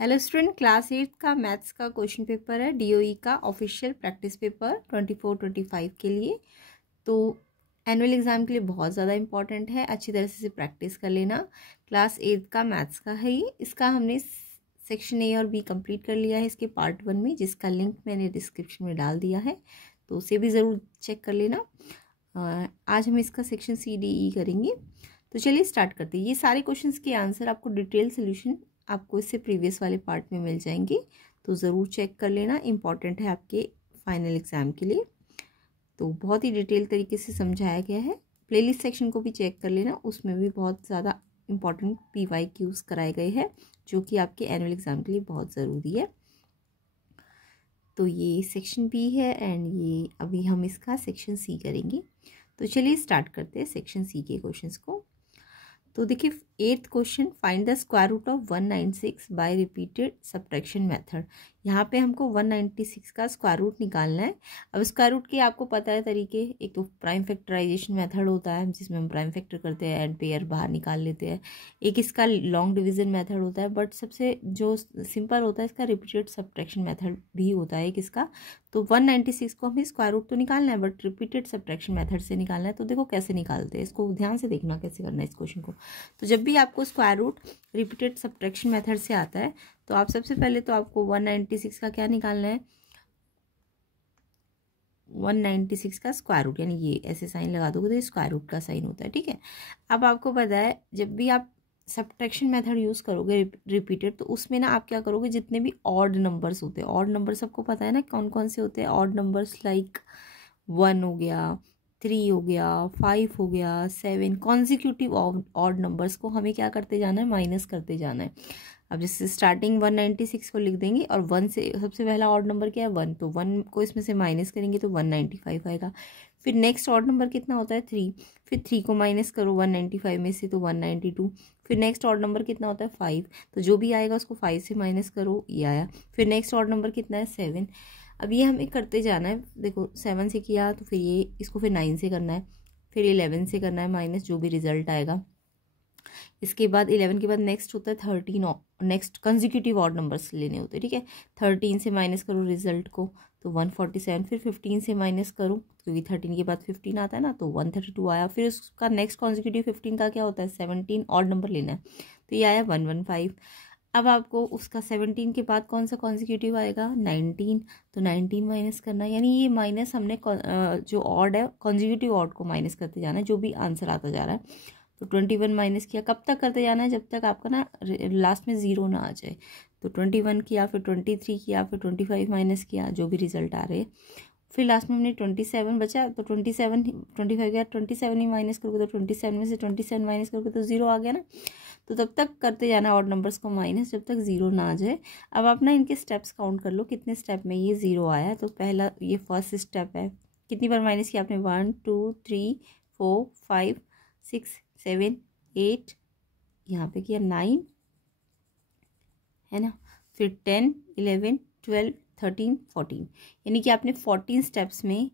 Hello student, class 8 का maths का question paper है डीओई का ऑफिशियल प्रैक्टिस पेपर 24-25 के लिए। तो एनुअल एग्जाम के लिए बहुत ज़्यादा इंपॉर्टेंट है, अच्छी तरह से प्रैक्टिस कर लेना। क्लास 8 का मैथ्स का है ये। इसका हमने सेक्शन ए और बी कंप्लीट कर लिया है इसके पार्ट 1 में, जिसका लिंक मैंने डिस्क्रिप्शन में डाल दिया है, तो उसे भी ज़रूर चेक कर लेना। आज हम इसका सेक्शन सी डी ई करेंगे। तो चलिए स्टार्ट करते हैं। ये सारे क्वेश्चंस के आंसर आपको डिटेल सोल्यूशन आपको इससे प्रीवियस वाले पार्ट में मिल जाएंगे, तो ज़रूर चेक कर लेना, इंपॉर्टेंट है आपके फाइनल एग्ज़ाम के लिए। तो बहुत ही डिटेल तरीके से समझाया गया है। प्लेलिस्ट सेक्शन को भी चेक कर लेना, उसमें भी बहुत ज़्यादा इंपॉर्टेंट PYQs कराए गए हैं जो कि आपके एनुअल एग्ज़ाम के लिए बहुत ज़रूरी है। तो ये सेक्शन बी है एंड ये अभी हम इसका सेक्शन सी करेंगे। तो चलिए स्टार्ट करते हैं सेक्शन सी के क्वेश्चंस को। तो देखिए 8th question, find the square root of 196 by repeated subtraction method. यहाँ पे हमको 196 का स्क्वायर रूट निकालना है। अब स्क्वायर रूट के आपको पता है तरीके, एक तो प्राइम फैक्टराइजेशन मेथड होता है जिसमें हम प्राइम फैक्टर करते हैं एंड पेयर बाहर निकाल लेते हैं। एक इसका लॉन्ग डिवीजन मेथड होता है, बट सबसे जो सिंपल होता है इसका रिपीटेड सब्ट्रैक्शन मेथड भी होता है एक इसका। तो 196 को हमें स्क्वायर रूट तो निकालना है बट रिपीटेड सब्ट्रैक्शन मेथड से निकालना है। तो देखो कैसे निकालते हैं, इसको ध्यान से देखना कैसे करना है इस क्वेश्चन को। तो जब भी आपको square root repeated subtraction method से आता है तो आप सबसे पहले तो आपको 196 का क्या निकालना है, 196 का स्क्वायर रूट, यानी ये ऐसे साइन लगा दोगे तो ये स्क्वायर रूट का साइन होता है, ठीक है। अब आपको पता है जब भी आप सब्ट्रैक्शन मेथड यूज़ करोगे रिपीटेड, तो उसमें ना आप क्या करोगे, जितने भी ऑड नंबर्स होते हैं, ऑड नंबर सबको पता है ना कौन कौन से होते हैं ऑड नंबर्स, लाइक 1 हो गया, 3 हो गया, 5 हो गया, 7, कॉन्जिक्यूटिव ऑड नंबर्स को हमें क्या करते जाना है, माइनस करते जाना है। अब जैसे स्टार्टिंग 196 को लिख देंगे और 1 से सबसे पहला ऑड नंबर क्या है 1, तो 1 को इसमें से माइनस करेंगे तो 195 आएगा। फिर नेक्स्ट ऑड नंबर कितना होता है 3, फिर 3 को माइनस करो 195 में से तो 192। फिर नेक्स्ट ऑड नंबर कितना होता है 5, तो जो भी आएगा उसको 5 से माइनस करो, ये आया। फिर नेक्स्ट ऑड नंबर कितना है 7। अब ये हमें करते जाना है, देखो 7 से किया तो फिर ये इसको फिर 9 से करना है, फिर 11 से करना है माइनस, जो भी रिजल्ट आएगा। इसके बाद 11 के बाद नेक्स्ट होता है 13, नेक्स्ट कंजिक्यूटिव ऑड नंबर्स लेने होते हैं, ठीक है। 13 से माइनस करो रिजल्ट को तो 147, फिर 15 से माइनस करो क्योंकि 13 के बाद 15 आता है ना, तो 132 आया। फिर उसका नेक्स्ट कंजिक्यूटिव 15 का क्या होता है 17 ऑड नंबर लेना है, तो ये आया 115। अब आपको उसका 17 के बाद कौन सा कॉन्जिक्यूटिव आएगा 19, तो 19 माइनस करना है, यानी ये माइनस हमने जो ऑड है कॉन्जिक्यूटिव ऑड को माइनस करते जाना है, जो भी आंसर आता जा रहा है। तो 21 माइनस किया, कब तक करते जाना है, जब तक आपका ना लास्ट में 0 ना आ जाए। तो 21 किया, फिर 23 किया, फिर 25 माइनस किया, जो भी रिजल्ट आ रहे हैं। फिर लास्ट में हमने 27 बचा, तो 25 गया, 27 ही माइनस करोगे तो 27 में से 27 माइनस करोगे तो 0 आ गया ना। तो तब तक करते जाना ऑड नंबर्स को माइनस जब तक 0 ना आ जाए। अब आप ना इनके स्टेप्स काउंट कर लो, कितने स्टेप में ये 0 आया। तो पहला ये फर्स्ट स्टेप है, कितनी बार माइनस किया आपने 1 2 3 4 5 6 7 8, यहाँ पे किया 9 है ना, फिर 10 11 12 13 14, यानी कि आपने 14 स्टेप्स में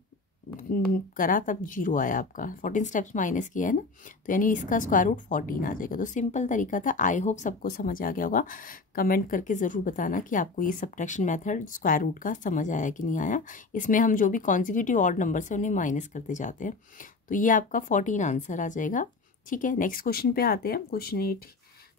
करा तब 0 आया आपका, 14 स्टेप्स माइनस किया है ना, तो यानी इसका स्क्वायर रूट 14 आ जाएगा। तो सिंपल तरीका था, आई होप सबको समझ आ गया होगा। कमेंट करके ज़रूर बताना कि आपको ये सब्ट्रैक्शन मेथड स्क्वायर रूट का समझ आया कि नहीं आया। इसमें हम जो भी कॉन्जिक्यूटिव ऑड नंबर से उन्हें माइनस करते जाते हैं, तो ये आपका 14 आंसर आ जाएगा, ठीक है। नेक्स्ट क्वेश्चन पे आते हैं, क्वेश्चन 8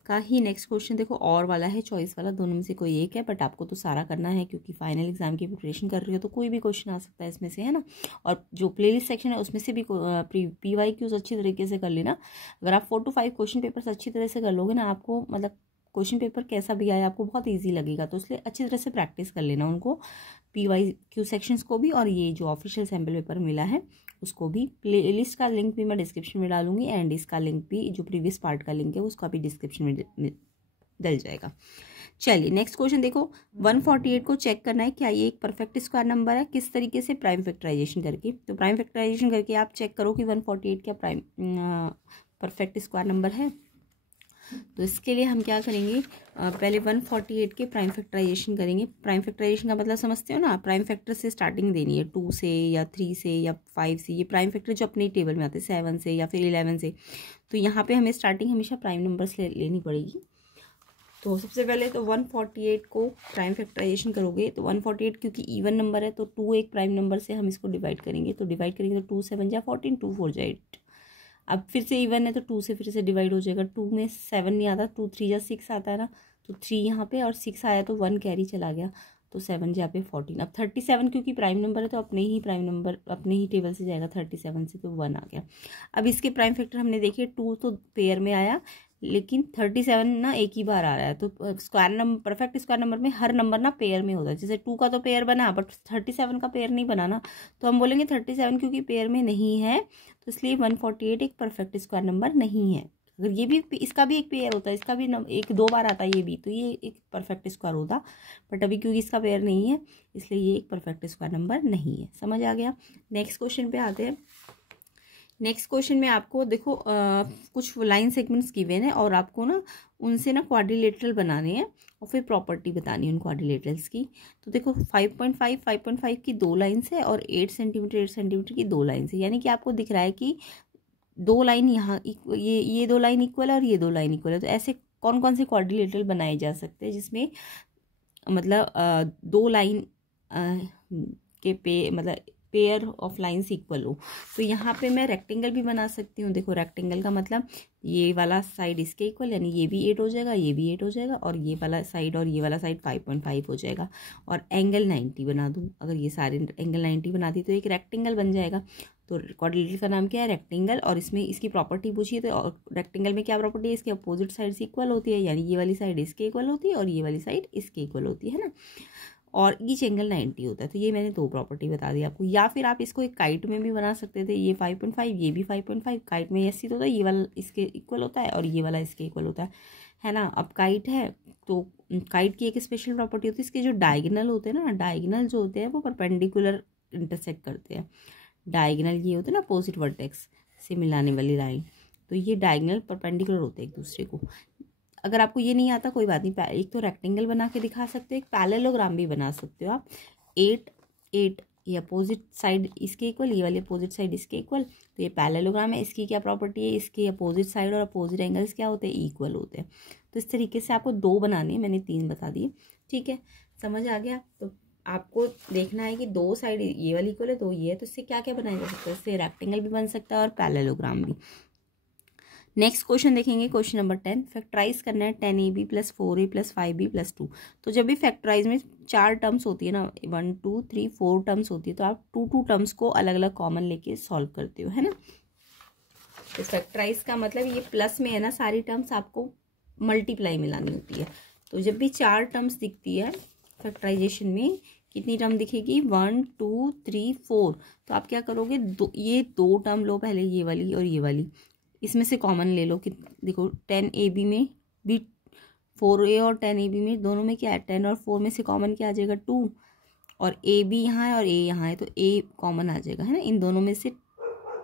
का ही नेक्स्ट क्वेश्चन देखो, और वाला है चॉइस वाला, दोनों में से कोई एक है, बट आपको तो सारा करना है क्योंकि फाइनल एग्जाम की प्रिपरेशन कर रही हो, तो कोई भी क्वेश्चन आ सकता है इसमें से, है ना। और जो प्लेलिस्ट सेक्शन है उसमें से भी PYQs अच्छी तरीके से कर लेना। अगर आप 4 to 5 क्वेश्चन पेपर्स अच्छी तरह से कर लोगे ना, आपको मतलब क्वेश्चन पेपर कैसा भी आया आपको बहुत ईजी लगेगा। तो इसलिए अच्छी तरह से प्रैक्टिस कर लेना उनको, PYQ सेक्शंस को भी, और ये जो ऑफिशियल सैम्पल पेपर मिला है उसको भी। प्लेलिस्ट का लिंक भी मैं डिस्क्रिप्शन में डालूंगी एंड इसका लिंक भी, जो प्रीवियस पार्ट का लिंक है उसका भी डिस्क्रिप्शन में डल जाएगा। चलिए नेक्स्ट क्वेश्चन देखो, 148 को चेक करना है क्या ये एक परफेक्ट स्क्वायर नंबर है, किस तरीके से, प्राइम फैक्टराइजेशन करके। तो प्राइम फैक्टराइजेशन करके आप चेक करो कि 148 क्या प्राइम परफेक्ट स्क्वायर नंबर है। तो इसके लिए हम क्या करेंगे, पहले 148 के प्राइम फैक्टराइजेशन करेंगे। प्राइम फैक्टराइजेशन का मतलब समझते हो ना, प्राइम फैक्टर से स्टार्टिंग देनी है, 2 से या 3 से या 5 से, ये प्राइम फैक्टर जो अपने टेबल में आते हैं 7 से या फिर 11 से। तो यहाँ पे हमें स्टार्टिंग हमेशा प्राइम नंबर्स लेनी पड़ेगी। तो सबसे पहले तो 148 को प्राइम फैक्टराइजेशन करोगे तो 148 क्योंकि इवन नंबर है तो 2 एक प्राइम नंबर से हम इसको डिवाइड करेंगे, तो डिवाइड करेंगे तो 2 7 जा 14, 2 4 जा 8। अब फिर से इवन है तो 2 से फिर से डिवाइड हो जाएगा, 2 में 7 नहीं आता, 2 3 जा 6 आता है ना, तो 3 यहाँ पे और 6 आया तो 1 कैरी चला गया, तो 7 जा पे 14। अब 37 क्योंकि प्राइम नंबर है तो अपने ही प्राइम नंबर अपने ही टेबल से जाएगा 37 से, तो 1 आ गया। अब इसके प्राइम फैक्टर हमने देखे 2 तो पेयर में आया, लेकिन 37 ना एक ही बार आ रहा है, तो square number perfect square number में हर नंबर ना पेयर में होता है। जैसे 2 का तो पेयर बना बट 37 का पेयर नहीं बना ना, तो हम बोलेंगे 37 क्योंकि पेयर में नहीं है तो इसलिए 148 एक परफेक्ट स्क्वायर नंबर नहीं है। अगर ये भी इसका भी एक पेयर होता है, इसका भी एक 2 बार आता है ये भी, तो ये एक परफेक्ट स्क्वायर होता, बट अभी क्योंकि इसका पेयर नहीं है इसलिए ये एक परफेक्ट स्क्वायर नंबर नहीं है। समझ आ गया। नेक्स्ट क्वेश्चन पे आते हैं। नेक्स्ट क्वेश्चन में आपको देखो कुछ लाइन सेगमेंट्स गिवन है और आपको ना उनसे ना क्वाड्रिलेटरल बनाने हैं और फिर प्रॉपर्टी बतानी है उन क्वाड्रिलेटरल्स की। तो देखो 5.5 की 2 लाइन्स है और 8 सेंटीमीटर की 2 लाइन्स है, यानी कि आपको दिख रहा है कि 2 लाइन यहाँ ये 2 लाइन इक्वल है और ये 2 लाइन इक्वल है। तो ऐसे कौन कौन से क्वाड्रिलेटरल बनाए जा सकते हैं जिसमें मतलब 2 लाइन के मतलब पेयर ऑफ लाइन्स इक्वल हो। तो यहाँ पे मैं रेक्टेंगल भी बना सकती हूँ। देखो रेक्टेंगल का मतलब ये वाला साइड इसके इक्वल, यानी ये भी 8 हो जाएगा, ये भी 8 हो जाएगा, और ये वाला साइड और ये वाला साइड 5.5 हो जाएगा। और एंगल 90 बना दूँ, अगर ये सारे एंगल 90 बना दी तो एक रेक्टेंगल बन जाएगा। तो क्वाड्रिलेटरल का नाम क्या है? रेक्टेंगल। और इसमें इसकी प्रॉपर्टी पूछिए तो रेक्टेंगल में क्या प्रॉपर्टी है? इसके अपोजिट साइड से इक्वल होती है, यानी ये वाली साइड इसके इक्वल होती है और ये वाली साइड इसके इक्वल होती है ना, और ईच एंगल 90 होता है। तो ये मैंने 2 प्रॉपर्टी बता दी आपको। या फिर आप इसको एक काइट में भी बना सकते थे, ये 5.5 ये भी 5.5। काइट में ऐसी तो होता है, ये वाला इसके इक्वल होता है और ये वाला इसके इक्वल होता है ना। अब काइट है तो काइट की एक स्पेशल प्रॉपर्टी होती है, इसके जो डायगोनल होते हैं ना, डायगोनल जो होते हैं वो परपेंडिकुलर इंटरसेक्ट करते हैं। डायगोनल ये होते हैं ना अपोजिट वर्टेक्स से मिलाने वाली लाइन, तो ये डायगोनल परपेंडिकुलर होते हैं एक दूसरे को। अगर आपको ये नहीं आता कोई बात नहीं, एक तो रेक्टेंगल बना के दिखा सकते हो, एक पैरेललोग्राम भी बना सकते हो आप। 8 ये अपोजिट साइड इसके इक्वल, ये वाली अपोजिट साइड इसके इक्वल, तो ये पैरेललोग्राम है। इसकी क्या प्रॉपर्टी है? इसके अपोजिट साइड और अपोजिट एंगल्स क्या होते हैं? इक्वल होते हैं। तो इस तरीके से आपको 2 बनाने हैं, मैंने 3 बता दिए। ठीक है, समझ आ गया। तो आपको देखना है कि 2 साइड ये वाली इक्वल है, 2 ये है, तो इससे क्या क्या बनाया जा सकता है? इससे रेक्टेंगल भी बन सकता है और पैरेललोग्राम भी। नेक्स्ट क्वेश्चन देखेंगे, क्वेश्चन नंबर 10। फैक्टराइज करना है 10ab + 4a + 5b + 2। तो जब भी फैक्टराइज में 4 टर्म्स होती है ना, 1 2 3 4 टर्म्स होती है, तो आप 2 टर्म्स को अलग अलग कॉमन लेके सॉल्व करते हो, है ना। तो फैक्टराइज का मतलब ये प्लस में है ना, सारी टर्म्स आपको मल्टीप्लाई में लानी होती है। तो जब भी 4 टर्म्स दिखती है फैक्टराइजेशन में, कितनी टर्म दिखेगी? 1 2 3 4। तो आप क्या करोगे? ये 2 टर्म लो पहले, ये वाली और ये वाली, इसमें से कॉमन ले लो कि देखो 10ab में भी 4a और 10ab में दोनों में क्या है? 10 और 4 में से कॉमन क्या आ जाएगा? 2। और ab यहाँ है और a यहाँ है, तो a कॉमन आ जाएगा, है ना। इन दोनों में से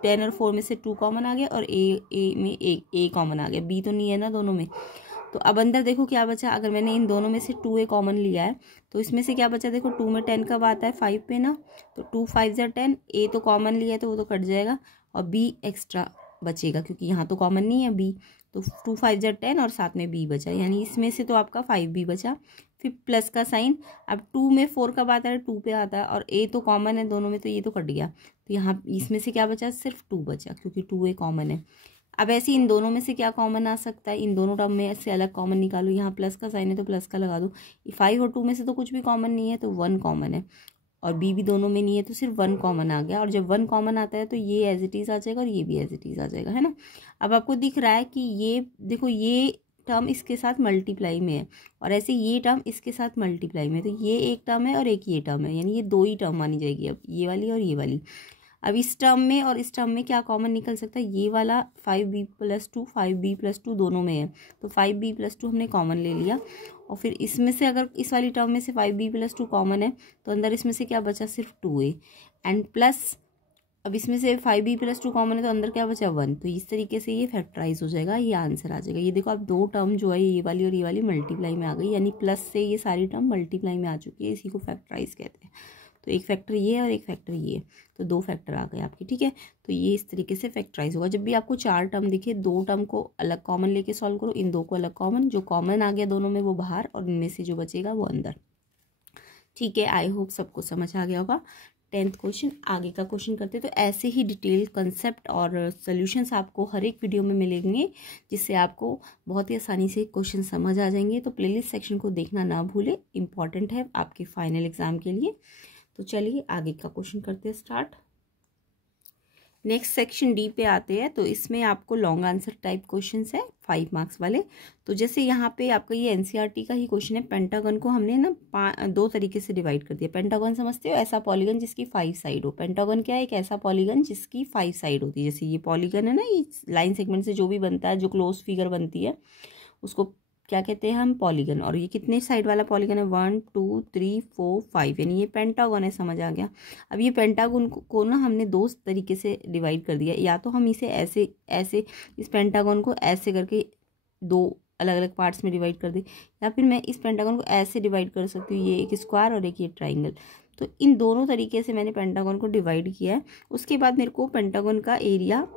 10 और 4 में से 2 कॉमन आ गया और a में a कॉमन आ गया, b तो नहीं है ना दोनों में। तो अब अंदर देखो क्या बचा। अगर मैंने इन दोनों में से 2a कॉमन लिया है तो इसमें से क्या बचा? देखो 2 में 10 कब आता है? 5 पे ना, तो 2 5 जा 10। a तो कॉमन लिया है तो वो तो कट जाएगा और b एक्स्ट्रा बचेगा क्योंकि यहाँ तो कॉमन नहीं है b। तो 2 5 जा 10 और साथ में b बचा, यानी इसमें से तो आपका 5b बचा। फिर प्लस का साइन। अब 2 में 4 कब आता है? 2 पे आता है और a तो कॉमन है दोनों में, तो ये तो कट गया। तो यहाँ इसमें से क्या बचा? सिर्फ 2 बचा क्योंकि 2a कॉमन है। अब ऐसे इन दोनों में से क्या कॉमन आ सकता है? इन दोनों टर्म में से अलग कॉमन निकालो। यहाँ प्लस का साइन है तो प्लस का लगा दो। 5 और 2 में से तो कुछ भी कॉमन नहीं है, तो 1 कॉमन है, और b भी दोनों में नहीं है, तो सिर्फ 1 कॉमन आ गया। और जब 1 कॉमन आता है तो ये एज इट इज़ आ जाएगा और ये भी एज इट इज़ आ जाएगा, है ना। अब आपको दिख रहा है कि ये देखो ये टर्म इसके साथ मल्टीप्लाई में है और ऐसे ये टर्म इसके साथ मल्टीप्लाई में है, तो ये एक टर्म है और एक ये टर्म है, यानी ये 2 ही टर्म मानी जाएगी अब, ये वाली और ये वाली। अब इस टर्म में और इस टर्म में क्या कॉमन निकल सकता है? ये वाला 5b + 2 5b + 2 दोनों में है, तो 5b + 2 हमने कॉमन ले लिया। और फिर इसमें से अगर इस वाली टर्म में से 5b + 2 कॉमन है तो अंदर इसमें से क्या बचा? सिर्फ 2a एंड प्लस, अब इसमें से 5b + 2 कॉमन है तो अंदर क्या बचा? 1। तो इस तरीके से ये फैक्टराइज हो जाएगा, ये आंसर आ जाएगा। ये देखो अब 2 टर्म जो है ये वाली और ये वाली मल्टीप्लाई में आ गई, यानी प्लस से ये सारी टर्म मल्टीप्लाई में आ चुकी है, इसी को फैक्टराइज कहते हैं। तो एक फैक्टर ये है और एक फैक्टर ये है, तो 2 फैक्टर आ गए आपके, ठीक है। तो ये इस तरीके से फैक्टराइज होगा। जब भी आपको 4 टर्म दिखे, 2 टर्म को अलग कॉमन लेके सॉल्व करो, इन 2 को अलग कॉमन, जो कॉमन आ गया दोनों में वो बाहर और इनमें से जो बचेगा वो अंदर, ठीक है। आई होप सबको समझ आ गया होगा। 10th क्वेश्चन, आगे का क्वेश्चन करते। तो ऐसे ही डिटेल कंसेप्ट और सॉल्यूशंस आपको हर एक वीडियो में मिलेंगे, जिससे आपको बहुत ही आसानी से क्वेश्चन समझ आ जाएंगे। तो प्लेलिस्ट सेक्शन को देखना ना भूले, इंपॉर्टेंट है आपके फाइनल एग्जाम के लिए। तो चलिए आगे का क्वेश्चन करते हैं स्टार्ट। नेक्स्ट सेक्शन डी पे आते हैं। तो इसमें आपको लॉन्ग आंसर टाइप क्वेश्चंस है 5 मार्क्स वाले। तो जैसे यहाँ पे आपका ये एनसीईआरटी का ही क्वेश्चन है। पेंटागन को हमने ना 2 तरीके से डिवाइड कर दिया। पेंटागन समझते हो, ऐसा पॉलीगन जिसकी 5 साइड हो। पेंटागन क्या है? एक ऐसा पॉलीगन जिसकी 5 साइड होती है। जैसे ये पॉलीगन है ना, ये लाइन सेगमेंट से जो भी बनता है, जो क्लोज फिगर बनती है, उसको क्या कहते हैं हम? पॉलीगन। और ये कितने साइड वाला पॉलीगन है? 1 2 3 4 5, यानी ये पेंटागन है। समझ आ गया। अब ये पेंटागन को ना हमने 2 तरीके से डिवाइड कर दिया। या तो हम इसे ऐसे ऐसे इस पेंटागन को ऐसे करके 2 अलग अलग पार्ट्स में डिवाइड कर दी, या फिर मैं इस पेंटागन को ऐसे डिवाइड कर सकती हूँ, ये एक स्क्वायर और एक ये ट्राइंगल। तो इन दोनों तरीके से मैंने पेंटागन को डिवाइड किया है। उसके बाद मेरे को पेंटागन का एरिया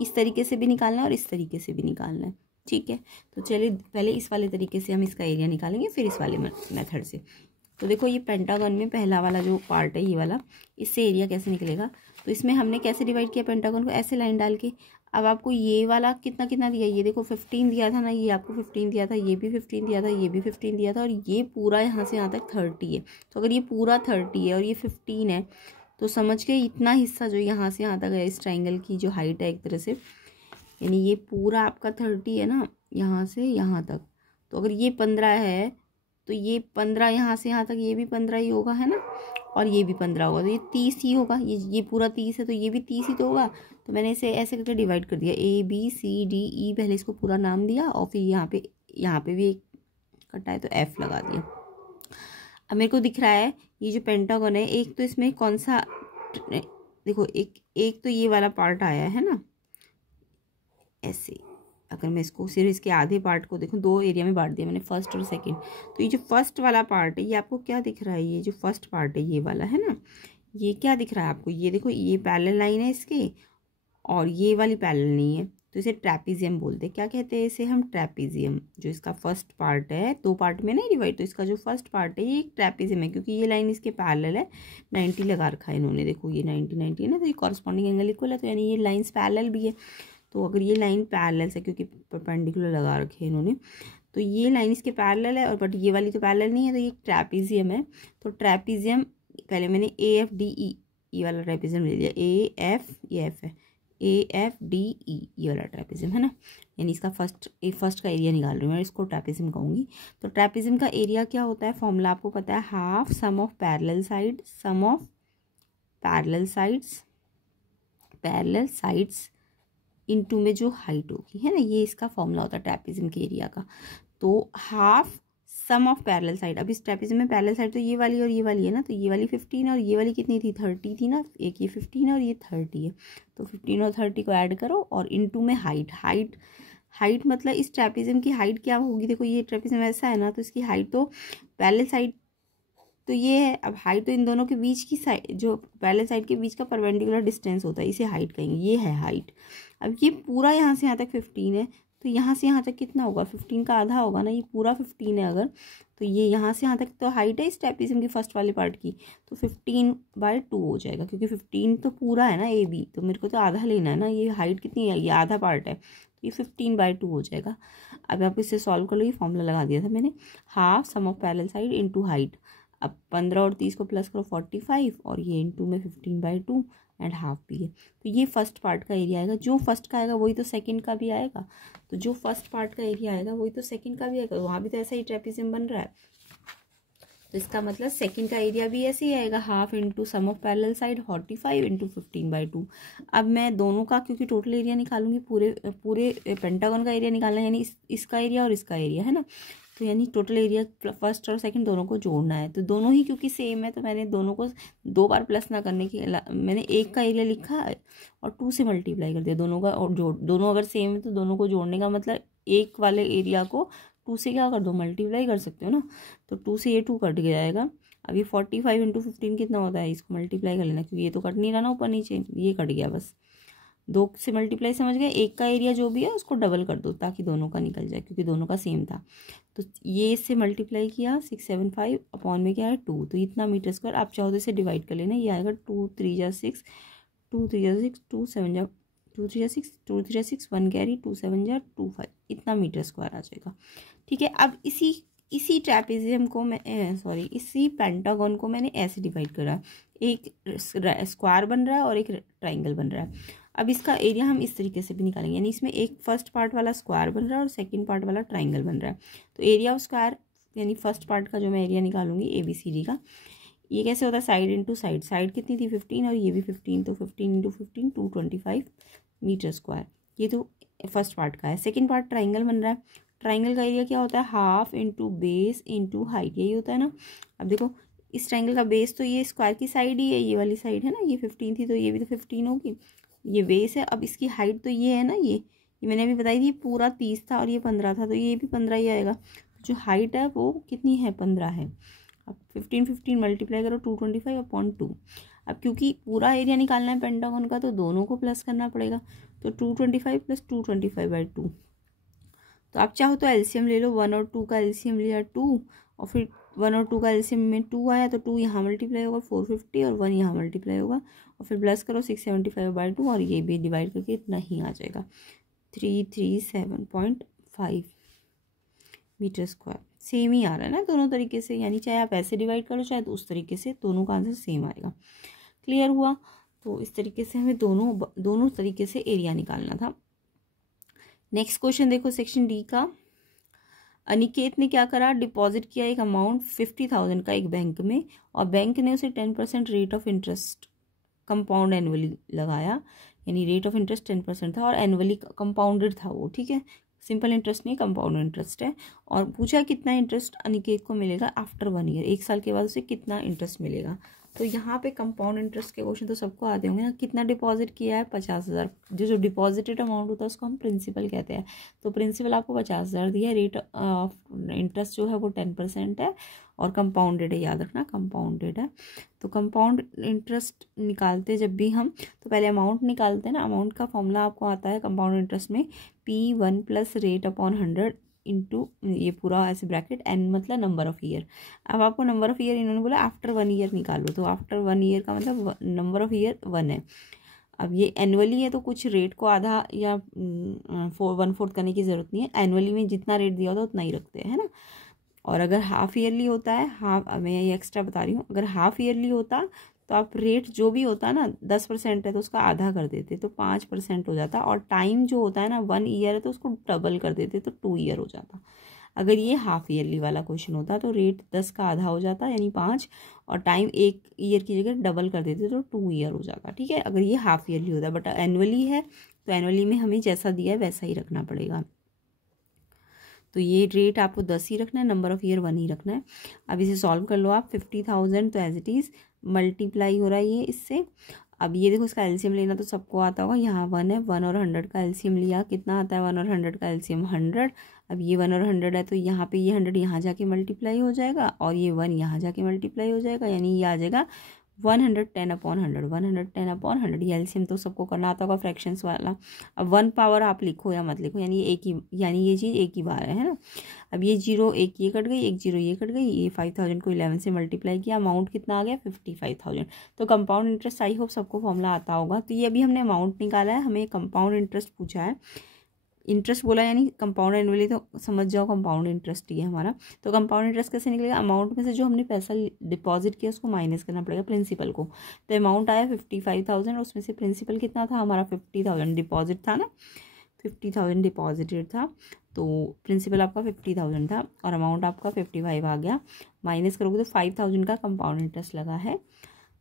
इस तरीके से भी निकालना है और इस तरीके से भी निकालना है, ठीक है। तो चलिए पहले इस वाले तरीके से हम इसका एरिया निकालेंगे, फिर इस वाले मेथड से। तो देखो ये पेंटागन में पहला वाला जो पार्ट है, ये वाला, इससे एरिया कैसे निकलेगा? तो इसमें हमने कैसे डिवाइड किया पेंटागन को? ऐसे लाइन डाल के। अब आपको ये वाला कितना कितना दिया? ये देखो 15 दिया था ना, ये आपको 15 दिया था, ये भी 15 दिया था, ये भी 15 दिया था, और ये पूरा यहाँ से यहाँ तक 30 है। तो अगर ये पूरा 30 है और ये 15 है, तो समझ के इतना हिस्सा जो यहाँ से यहाँ तक है, इस ट्राइंगल की जो हाइट है एक तरह से, यानी ये पूरा आपका 30 है ना, यहाँ से यहाँ तक। तो अगर ये 15 है तो ये 15 यहाँ से यहाँ तक, ये भी 15 ही होगा, है ना, और ये भी 15 होगा, तो ये 30 ही होगा। ये पूरा 30 है तो ये भी 30 ही तो होगा। तो मैंने इसे ऐसे करके डिवाइड कर दिया, ABCDE, पहले इसको पूरा नाम दिया और फिर यहाँ पे भी एक कटा है तो F लगा दिया। अब मेरे को दिख रहा है ये जो पेंटागन है, एक तो इसमें कौन सा, देखो एक तो ये वाला पार्ट आया है ना, ऐसे। अगर मैं इसको सिर्फ इसके आधे पार्ट को देखूं, 2 एरिया में बांट दिया मैंने, फर्स्ट और सेकंड। तो ये जो फर्स्ट वाला पार्ट है, ये आपको क्या दिख रहा है? ये जो फर्स्ट पार्ट है, ये वाला है ना, ये क्या दिख रहा है आपको? ये देखो, ये पैरेलल लाइन है इसके, और ये वाली पैरेलल नहीं है, तो इसे ट्रैपीजियम बोलते हैं। क्या कहते हैं इसे हम? ट्रैपीजियम। जो इसका फर्स्ट पार्ट है, 2 पार्ट में नहीं डिवाइड, तो इसका जो फर्स्ट पार्ट है ये एक ट्रैपीजियम है, क्योंकि ये लाइन इसके पैरेलल है। 90 लगा रखा है इन्होंने, देखो ये 90 है ना, तो ये कॉरस्पॉन्डिंग एंगल इक्वल है, तो यानी ये लाइन्स पैरेलल भी है। तो अगर ये लाइन पैरेलल है, क्योंकि परपेंडिकुलर लगा रखे हैं इन्होंने, तो ये लाइन इसके पैरेलल है, और बट ये वाली तो पैरेलल नहीं है, तो ये ट्रैपीजियम है। तो ट्रैपीजियम, पहले मैंने AFDE ये वाला ट्रैपीजियम ले लिया, ये F है, AFDE ये वाला ट्रैपीजियम है ना, यानी इसका फर्स्ट का एरिया निकाल रही हूँ मैं, इसको ट्रैपीजियम कहूँगी। तो ट्रैपीजियम का एरिया क्या होता है? फॉर्मूला आपको पता है, half sum of parallel sides into में जो हाइट होगी, है ना, ये इसका फॉर्मूला होता है ट्रैपीजियम के एरिया का। तो half sum of parallel side. अब इस ट्रैपीजियम में पैरेलल साइड तो ये वाली और ये वाली है ना, तो ये वाली 15 और ये वाली कितनी थी? 30 थी ना, एक ये 15 और ये 30 है। तो 15 और 30 को ऐड करो और इनटू में हाइट मतलब इस ट्रैपीजियम की हाइट क्या होगी? देखो ये ट्रैपीजियम ऐसा है ना, तो इसकी हाइट तो पैरेलल साइड तो ये है। अब हाइट तो इन दोनों के बीच की साइड, जो पैरेलल साइड के बीच का परपेंडिकुलर डिस्टेंस होता है, इसे हाइट कहेंगे, ये है हाइट। अब ये पूरा यहाँ से यहाँ तक 15 है, तो यहाँ से यहाँ तक कितना होगा? 15 का आधा होगा ना, ये पूरा 15 है अगर, तो ये यहाँ से यहाँ तक तो हाइट है इस ट्रैपीजियम की फर्स्ट वाले पार्ट की, तो 15/2 हो जाएगा, क्योंकि 15 तो पूरा है ना AB, तो मेरे को तो आधा लेना है ना, ये हाइट कितनी है? ये आधा पार्ट है, तो ये 15/2 हो जाएगा। अब आप इसे सॉल्व कर लो, ये फॉर्मूला लगा दिया था मैंने, half sum of parallel side into height. अब 15 और 30 को प्लस करो 45, और ये इनटू में 15/2 एंड हाफ भी है। तो ये फर्स्ट पार्ट का एरिया आएगा। जो फर्स्ट का आएगा वही तो सेकंड का भी आएगा, तो जो फर्स्ट पार्ट का एरिया आएगा वही तो सेकंड का भी आएगा। वहाँ भी तो ऐसा ही ट्रैपीजियम बन रहा है, तो इसका मतलब सेकंड का एरिया भी ऐसे ही आएगा, half into sum of parallel side 45 into 15/2। अब मैं दोनों का क्योंकि टोटल एरिया निकालूंगी, पूरे पेंटागन का एरिया निकालना है, यानी इसका एरिया और इसका एरिया, है ना, तो यानी टोटल एरिया फर्स्ट और सेकंड दोनों को जोड़ना है। तो दोनों ही क्योंकि सेम है, तो मैंने दोनों को 2 बार प्लस ना करने की, मैंने एक का एरिया लिखा और 2 से मल्टीप्लाई कर दिया दोनों का, और दोनों अगर सेम है तो दोनों को जोड़ने का मतलब एक वाले एरिया को 2 से क्या कर दो? मल्टीप्लाई कर सकते हो ना, तो 2 से ये 2 कट जाएगा। अब ये 45 इंटू 15 कितना होता है, इसको मल्टीप्लाई कर लेना, क्योंकि ये तो कट नहीं रहा ना ऊपर नीचे, ये कट गया बस। 2 से मल्टीप्लाई समझ गए, एक का एरिया जो भी है उसको डबल कर दो ताकि दोनों का निकल जाए, क्योंकि दोनों का सेम था। तो ये इससे मल्टीप्लाई किया 675 अपॉन में क्या है 2, तो इतना मीटर स्क्वायर। आप चाहो तो इसे डिवाइड कर लेना, ये आएगा 2 3 जा 6, 2 3 जा 6, 2 7 जा 2 3 जा 6, 2 3 जा 6, 1 कैरी, 2 7 जा 2 5, इतना मीटर स्क्वायर आ जाएगा। ठीक है, अब इसी ट्रेपेजियम को मैं इसी पेंटागन को मैंने ऐसे डिवाइड करा, एक स्क्वायर बन रहा है और एक ट्राइंगल बन रहा है। अब इसका एरिया हम इस तरीके से भी निकालेंगे, यानी इसमें एक फर्स्ट पार्ट वाला स्क्वायर बन रहा है और सेकंड पार्ट वाला ट्राइंगल बन रहा है। तो एरिया ऑफ स्क्वायर यानी फर्स्ट पार्ट का जो मैं एरिया निकालूंगी ABCD का, ये कैसे होता है, साइड इंटू साइड। साइड कितनी थी 15 और ये भी 15, तो 15 इंटू 15 225 मीटर स्क्वायर। ये तो फर्स्ट पार्ट का है। सेकेंड पार्ट ट्राइंगल बन रहा है, ट्राइंगल का एरिया क्या होता है, half into base into height, यही होता है ना। अब देखो इस ट्राइंगल का बेस तो ये स्क्वायर की साइड ही है, ये वाली साइड है ना, ये 15 थी तो ये भी तो 15 होगी, ये बेस है। अब इसकी हाइट तो ये है ना, ये मैंने अभी बताई थी, पूरा 30 था और ये 15 था, तो ये भी 15 ही आएगा। जो हाइट है वो कितनी है, 15 है। अब 15 मल्टीप्लाई करो 225 अपॉन 2। अब क्योंकि पूरा एरिया निकालना है पेंटागन का, तो दोनों को प्लस करना पड़ेगा, तो 225 प्लस 225/2। तो आप चाहो तो एलसीएम ले लो, 1 और 2 का एलसीएम लिया 2, और फिर 1 और 2 का एलसीएम में 2 आया, तो 2 यहाँ मल्टीप्लाई होगा 450 और 1 यहाँ मल्टीप्लाई होगा, और फिर प्लस करो 675/2, और ये भी डिवाइड करके इतना ही आ जाएगा 337.5 मीटर स्क्वायर। सेम ही आ रहा है ना दोनों तरीके से, यानी चाहे आप ऐसे डिवाइड करो चाहे तो उस तरीके से, दोनों का आंसर सेम आएगा। क्लियर हुआ। तो इस तरीके से हमें दोनों तरीके से एरिया निकालना था। नेक्स्ट क्वेश्चन देखो सेक्शन डी का। अनिकेत ने क्या करा, डिपॉजिट किया एक अमाउंट 50,000 का एक बैंक में, और बैंक ने उसे 10% rate of interest compound annually लगाया, यानी रेट ऑफ इंटरेस्ट 10% था और एनुअली कंपाउंडेड था वो। ठीक है, सिंपल इंटरेस्ट नहीं, कंपाउंड इंटरेस्ट है। और पूछा कितना इंटरेस्ट अनिकेत को मिलेगा आफ्टर 1 ईयर, 1 साल के बाद उसे कितना इंटरेस्ट मिलेगा। तो यहाँ पे कंपाउंड इंटरेस्ट के क्वेश्चन तो सबको आते होंगे ना। कितना डिपॉजिट किया है, 50,000। जो डिपॉजिटेड अमाउंट होता है उसको हम प्रिंसिपल कहते हैं। तो प्रिंसिपल आपको 50,000 दिया है, रेट ऑफ इंटरेस्ट जो है वो 10% है, और कंपाउंडेड है, याद रखना कंपाउंडेड है। तो कंपाउंड इंटरेस्ट निकालते जब भी हम, तो पहले अमाउंट निकालते हैं ना। अमाउंट का फॉर्मूला आपको आता है कंपाउंड इंटरेस्ट में, P1 plus rate upon 100 into ये पूरा ऐसे ब्रैकेट, n मतलब नंबर ऑफ ईयर। अब आपको नंबर ऑफ ईयर इन्होंने बोला आफ्टर 1 ईयर निकालो, तो आफ्टर 1 ईयर का मतलब नंबर ऑफ ईयर 1 है। अब ये एनुअली है तो कुछ रेट को आधा या 1/4 करने की ज़रूरत नहीं है, एनुअली में जितना रेट दिया होता है उतना ही रखते हैं, है ना। और अगर हाफ ईयरली होता है, मैं ये एक्स्ट्रा बता रही हूँ, अगर हाफ ईयरली होता तो आप रेट जो भी होता ना 10% है तो उसका आधा कर देते तो 5% हो जाता, और टाइम जो होता है ना 1 ईयर है तो उसको डबल कर देते तो 2 ईयर हो जाता। अगर ये हाफ ईयरली वाला क्वेश्चन होता तो रेट 10 का आधा हो जाता यानी 5, और टाइम 1 ईयर की जगह डबल कर देते तो 2 ईयर हो जाता। ठीक है, अगर ये हाफ ईयरली होता, बट एनुअली है तो एनुअली में हमें जैसा दिया है वैसा ही रखना पड़ेगा। तो ये रेट आपको 10 ही रखना है, नंबर ऑफ ईयर 1 ही रखना है। अब इसे सॉल्व कर लो आप। 50,000 तो एज इट इज़ मल्टीप्लाई हो रहा है ये इससे। अब ये देखो इसका एलसीएम लेना तो सबको आता होगा, यहाँ 1 है, 1 और 100 का एलसीएम लिया, कितना आता है 1 और 100 का एलसीएम 100। अब ये 1 और 100 है तो यहाँ पे ये 100 यहाँ जाके मल्टीप्लाई हो जाएगा, और ये 1 यहाँ जाके मल्टीप्लाई हो जाएगा, यानी ये आ जाएगा 110/100, 110/100। ये एलसीएम तो सबको करना आता होगा फ्रैक्शंस वाला। अब 1 पावर आप लिखो या मत लिखो, यानी ये चीज़ एक ही बार है ना। अब ये 0 एक ये कट गई, एक 0 ये कट गई, ये 5,000 को 11 से मल्टीप्लाई किया, अमाउंट कितना आ गया 55,000। तो कंपाउंड इंटरेस्ट आई होप सबको फॉर्मूला आता होगा। तो ये अभी हमने अमाउंट निकाला है, हमें कंपाउंड इंटरेस्ट पूछा है। इंटरेस्ट बोला यानी कंपाउंड एनुअली, तो समझ जाओ कंपाउंड इंटरेस्ट ही है हमारा। तो कंपाउंड इंटरेस्ट कैसे निकलेगा, अमाउंट में से जो हमने पैसा डिपॉजिट किया उसको माइनस करना पड़ेगा प्रिंसिपल को। तो अमाउंट आया 55,000, उसमें से प्रिंसिपल कितना था हमारा 50,000 डिपॉजिट था ना, 50,000 डिपॉजिटेड था, तो प्रिंसिपल आपका 50,000 था और अमाउंट आपका 55 आ गया। माइनस करोगे तो 5,000 का कंपाउंड इंटरेस्ट लगा है।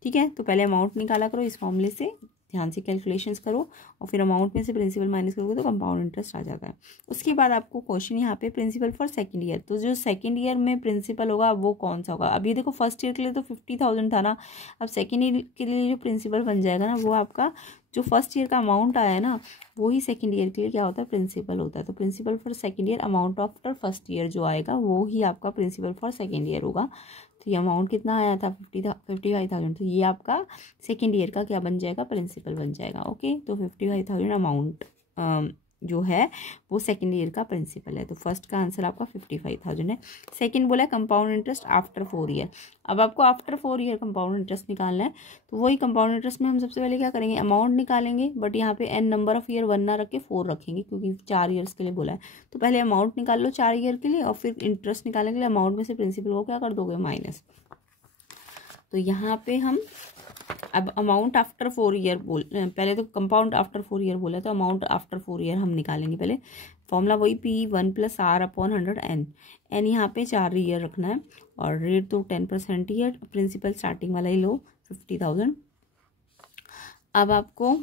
ठीक है, तो पहले अमाउंट निकाला करो इस फॉर्मूले से, ध्यान से कैलकुलेशंस करो, और फिर अमाउंट में से प्रिंसिपल माइनस करोगे तो कंपाउंड इंटरेस्ट आ जाता है। उसके बाद आपको क्वेश्चन यहाँ पे प्रिंसिपल फॉर सेकंड ईयर, तो जो सेकंड ईयर में प्रिंसिपल होगा वो कौन सा होगा। अब ये देखो फर्स्ट ईयर के लिए तो 50,000 था ना, अब सेकंड ईयर के लिए जो प्रिंसिपल बन जाएगा ना वो आपका जो फर्स्ट ईयर का अमाउंट आया है ना वही सेकेंड ईयर के लिए क्या होता है, प्रिंसिपल होता है। तो principal for second year amount after first year जो आएगा वो ही आपका प्रिंसिपल फॉर सेकेंड ईयर होगा। तो ये अमाउंट कितना आया था 55,000, तो ये आपका सेकेंड ईयर का क्या बन जाएगा, प्रिंसिपल बन जाएगा। ओके, तो 55,000 अमाउंट जो है वो सेकेंड ईयर का प्रिंसिपल है। तो फर्स्ट का आंसर आपका 55,000 है। सेकेंड बोला है कंपाउंड इंटरेस्ट आफ्टर 4 ईयर। अब आपको आफ्टर 4 ईयर कंपाउंड इंटरेस्ट निकालना है, तो वही कंपाउंड इंटरेस्ट में हम सबसे पहले क्या करेंगे, अमाउंट निकालेंगे, बट यहाँ पे n नंबर ऑफ ईयर 1 ना रख के 4 रखेंगे क्योंकि 4 ईयर्स के लिए बोला है। तो पहले अमाउंट निकाल लो 4 ईयर के लिए और फिर इंटरेस्ट निकालने के लिए अमाउंट में से प्रिंसिपल को क्या कर दोगे, माइनस। तो यहाँ पे हम अब अमाउंट आफ्टर 4 ईयर पहले तो कंपाउंड आफ्टर 4 ईयर बोला, तो अमाउंट आफ्टर 4 ईयर हम निकालेंगे। पहले फॉर्मूला वही P1 + R/100 n यहाँ पे 4 ईयर रखना है और रेट तो 10% ही है, प्रिंसिपल स्टार्टिंग वाला ही लो 50,000। अब आपको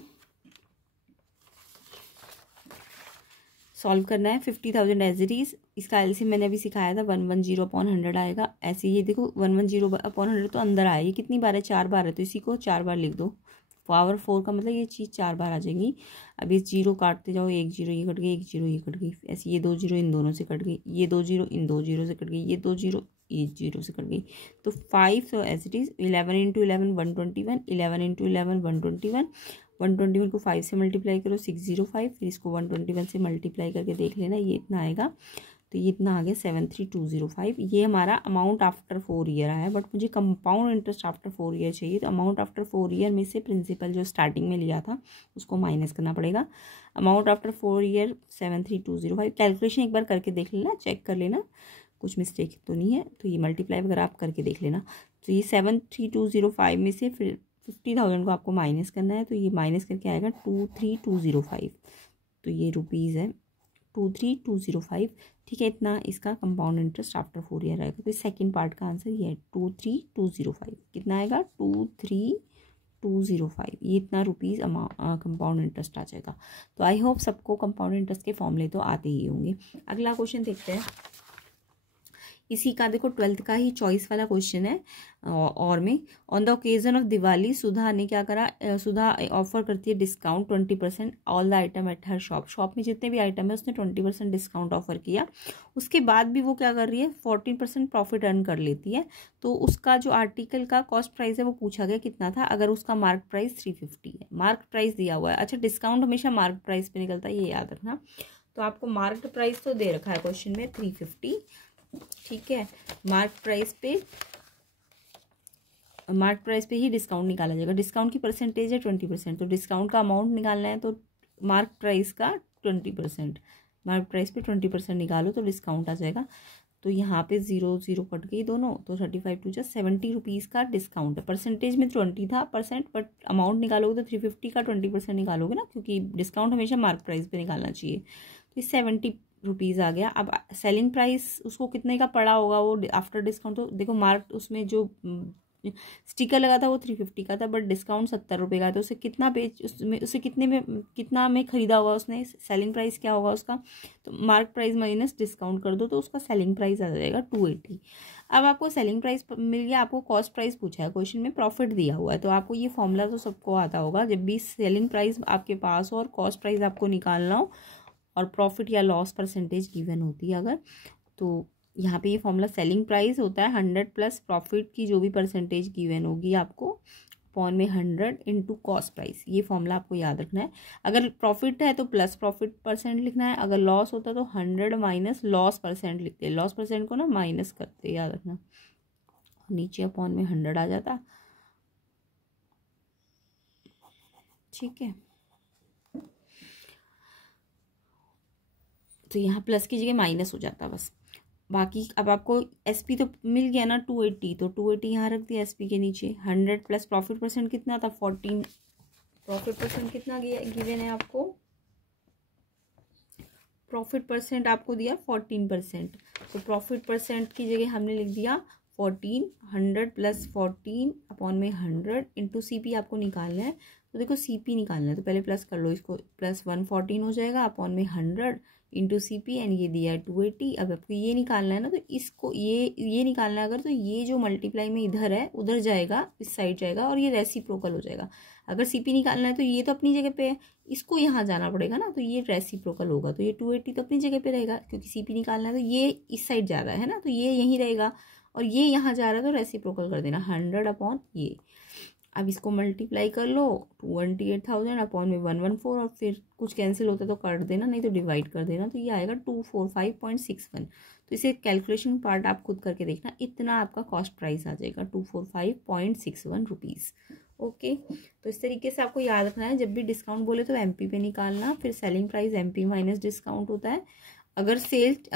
सॉल्व करना है 50,000 एज इट इज। इसका एलसीएम मैंने अभी सिखाया था 110/100 आएगा। ऐसे ये देखो 110/100 तो अंदर आया, ये कितनी बार है, 4 बार है, तो इसी को 4 बार लिख दो। पावर 4 का मतलब ये चीज़ 4 बार आ जाएगी। अब इस जीरो काटते जाओ, 1 जीरो ये कट गई, 1 जीरो ये कट गई, ऐसे ये 2 जीरो इन दोनों से कट गई, ये 2 जीरो इन 2 जीरो से कट गई, ये 2 जीरो ये जीरो से कट गई, तो 5। तो एज इट इज़ 11 × 11 121, 11 × 11 121, 121 को 5 से मल्टीप्लाई करो 605, फिर इसको 121 से मल्टीप्लाई करके देख लेना, ये इतना आएगा। तो ये इतना आ गया 73,205। ये हमारा अमाउंट आफ्टर 4 ईयर आया, बट मुझे कंपाउंड इंटरेस्ट आफ्टर 4 ईयर चाहिए। तो अमाउंट आफ्टर 4 ईयर में से प्रिंसिपल जो स्टार्टिंग में लिया था उसको माइनस करना पड़ेगा। Amount after 4 year 73,205। कैलकुलेशन एक बार करके देख लेना, चेक कर लेना कुछ मिस्टेक तो नहीं है, तो ये मल्टीप्लाई वगैरह आप करके देख लेना। तो ये 73,205 में से फिर 50,000 को आपको माइनस करना है, तो ये माइनस करके आएगा 23,205। तो ये रुपीज़ है 23,205, ठीक है। इतना इसका कंपाउंड इंटरेस्ट आफ्टर 4 ईयर आएगा। तो सेकंड पार्ट का आंसर ये है 23,205। कितना आएगा, 23,205। ये इतना रुपीज़ कंपाउंड इंटरेस्ट आ जाएगा। तो आई होप सबको कंपाउंड इंटरेस्ट के फॉर्मूले तो आते ही होंगे। अगला क्वेश्चन देखते हैं। इसी का देखो 12th का ही चॉइस वाला क्वेश्चन है। और में on the occasion of Diwali Sudha ने क्या करा, सुधा ऑफर करती है discount 20% all the item at her shop. Shop में जितने भी आइटम है उसने 20% डिस्काउंट ऑफर किया। उसके बाद भी वो क्या कर रही है, 14% प्रॉफिट अर्न कर लेती है। तो उसका जो आर्टिकल का कॉस्ट प्राइस है वो पूछा गया कितना था, अगर उसका मार्क प्राइस 350 है। मार्क प्राइस दिया हुआ है। अच्छा, डिस्काउंट हमेशा मार्क प्राइस पे निकलता है, ये याद रखना। तो आपको मार्क प्राइस तो दे रखा है क्वेश्चन में 350, ठीक है। मार्क प्राइस पे ही डिस्काउंट निकाला जाएगा। डिस्काउंट की परसेंटेज है 20%, तो डिस्काउंट का अमाउंट निकालना है तो मार्क प्राइस का 20%, मार्क प्राइस पे 20% निकालो तो डिस्काउंट आ जाएगा। तो यहाँ पे 0 0 कट गई दोनों, तो 35 टू 70 रुपीज़ का डिस्काउंट है। परसेंटेज में 20 था परसेंट, बट अमाउंट निकालोगे तो 350 का 20% निकालोगे ना, क्योंकि डिस्काउंट हमेशा मार्क प्राइस पे निकालना चाहिए। तो 70 रुपीज़ आ गया। अब सेलिंग प्राइस उसको कितने का पड़ा होगा वो आफ्टर डिस्काउंट, तो देखो मार्क उसमें जो स्टिकर लगा था वो 350 का था, बट डिस्काउंट 70 रुपये का था। उसे कितना उसे कितना में खरीदा होगा उसने, सेलिंग प्राइस क्या होगा उसका, तो मार्क प्राइस माइनस डिस्काउंट कर दो तो उसका सेलिंग प्राइस आ जाएगा 280। अब आपको सेलिंग प्राइस मिल गया, आपको कॉस्ट प्राइस पूछा है क्वेश्चन में, प्रॉफिट दिया हुआ है। तो आपको ये फॉर्मूला तो सबको आता होगा, जब भी सेलिंग प्राइस आपके पास हो और कॉस्ट प्राइस आपको निकालना हो और प्रॉफिट या लॉस परसेंटेज गिवन होती है अगर, तो यहाँ पे ये फॉर्मूला सेलिंग प्राइस होता है 100 प्लस प्रॉफिट की जो भी परसेंटेज गिवन होगी आपको अपॉन में 100 इंटू कॉस्ट प्राइस। ये फॉर्मूला आपको याद रखना है। अगर प्रॉफिट है तो प्लस प्रॉफिट परसेंट लिखना है, अगर लॉस होता है तो 100 माइनस लॉस परसेंट लिखते हैं। लॉस परसेंट को ना माइनस करते हैं, याद रखना। नीचे अपॉन में 100 आ जाता, ठीक है। तो यहाँ प्लस की जगह माइनस हो जाता बस। बाकी अब आपको एसपी तो मिल गया ना 280, तो 280 यहाँ रख दिया एसपी के नीचे। 100 प्लस प्रॉफिट परसेंट कितना था 14, प्रॉफिट परसेंट कितना गिवन है आपको, प्रॉफिट परसेंट आपको दिया 14%। तो प्रॉफिट परसेंट की जगह हमने लिख दिया 14, 100 प्लस 14 अपॉन में 100 इंटू CP आपको निकालना है। तो देखो CP निकालना है तो पहले प्लस कर लो इसको, प्लस 114 हो जाएगा अपॉन में 100 इंटू CP एंड ये दिया है 280। अब आपको ये निकालना है ना, तो इसको ये निकालना है अगर, तो ये जो मल्टीप्लाई में इधर है उधर जाएगा, इस साइड जाएगा और ये रेसिप्रोकल हो जाएगा। अगर CP निकालना है तो ये तो अपनी जगह पे है, इसको यहाँ जाना पड़ेगा ना, तो ये रेसिप्रोकल होगा, तो ये 280 तो अपनी जगह पे रहेगा, क्योंकि CP निकालना है तो ये इस साइड जा रहा है ना, तो ये यहीं रहेगा और ये यहाँ जा रहा है, तो रेसिप्रोकल कर देना 100 अपॉन ये। अब इसको मल्टीप्लाई कर लो, 28,000 अपॉन में 114, और फिर कुछ कैंसिल होता है तो काट देना, नहीं तो डिवाइड कर देना, तो ये आएगा 245.61। तो इसे कैलकुलेशन पार्ट आप खुद करके देखना, इतना आपका कॉस्ट प्राइस आ जाएगा 245.61 रुपीज़। ओके, तो इस तरीके से आपको याद रखना है, जब भी डिस्काउंट बोले तो MP पे निकालना, फिर selling price MP minus discount होता है। अगर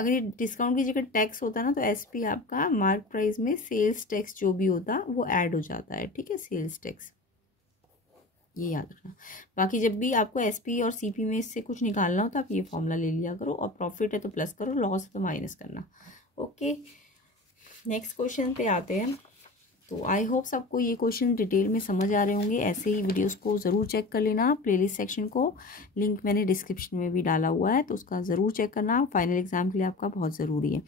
ये डिस्काउंट की जगह टैक्स होता है ना, तो SP आपका मार्क प्राइस में सेल्स टैक्स जो भी होता वो ऐड हो जाता है, ठीक है, सेल्स टैक्स, ये याद रखना। बाकी जब भी आपको SP और CP में इससे कुछ निकालना हो तो आप ये फॉर्मूला ले लिया करो, और प्रॉफिट है तो प्लस करो, लॉस है तो माइनस करना। ओके, नेक्स्ट क्वेश्चन पे आते हैं। तो आई होप सबको ये क्वेश्चन डिटेल में समझ आ रहे होंगे। ऐसे ही वीडियोस को ज़रूर चेक कर लेना, प्लेलिस्ट सेक्शन को लिंक मैंने डिस्क्रिप्शन में भी डाला हुआ है, तो उसका ज़रूर चेक करना, फाइनल एग्जाम के लिए आपका बहुत ज़रूरी है।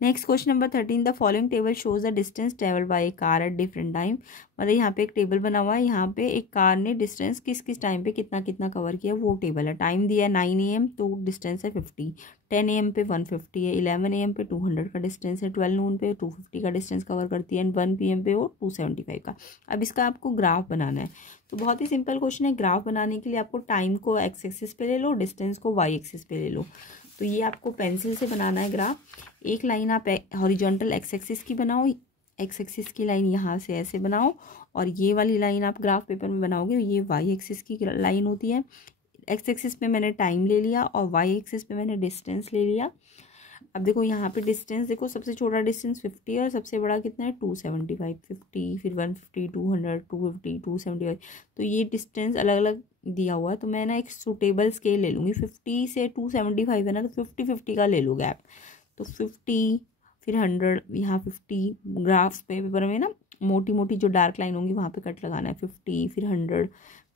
Next question number 13, the following table shows the distance travel by A car at different time. मतलब यहाँ पे एक टेबल बना हुआ है, यहाँ पे एक कार ने डिस्टेंस किस किस टाइम पे कितना कितना कवर किया वो टेबल है। टाइम दिया है 9 AM, तो डिस्टेंस है 50, 10 AM पे 150 है, 11 AM पे 200 का डिस्टेंस है, 12 नून पे 250 का डिस्टेंस कवर करती है, एंड 1 PM पे वो 275 का। अब इसका आपको ग्राफ बनाना है, तो बहुत ही सिंपल क्वेश्चन है। ग्राफ बनाने के लिए आपको टाइम को एक्स एक्सिस पे ले लो, डिस्टेंस को वाई एक्सिस पे ले लो। तो ये आपको पेंसिल से बनाना है ग्राफ। एक लाइन आप हॉरिजॉन्टल एक्स एक्सिस की बनाओ, एक्स एक्सिस की लाइन यहाँ से ऐसे बनाओ, और ये वाली लाइन आप ग्राफ पेपर में बनाओगे, ये वाई एक्सिस की लाइन होती है। एक्स एक्सिस पे मैंने टाइम ले लिया और वाई एक्सिस पे मैंने डिस्टेंस ले लिया। अब देखो यहाँ पे डिस्टेंस देखो, सबसे छोटा डिस्टेंस 50 है और सबसे बड़ा कितना है 275, 50 फिर 150, 200, 250, 275। तो ये डिस्टेंस अलग अलग दिया हुआ है, तो मैं ना एक सूटेबल स्केल ले लूँगी। 50 से 275 है ना, तो 50-50 का ले लो गैप, तो 50 फिर 100, यहाँ 50 ग्राफ्स पे पेपर में ना मोटी मोटी जो डार्क लाइन होंगी वहाँ पे कट लगाना है। 50 फिर 100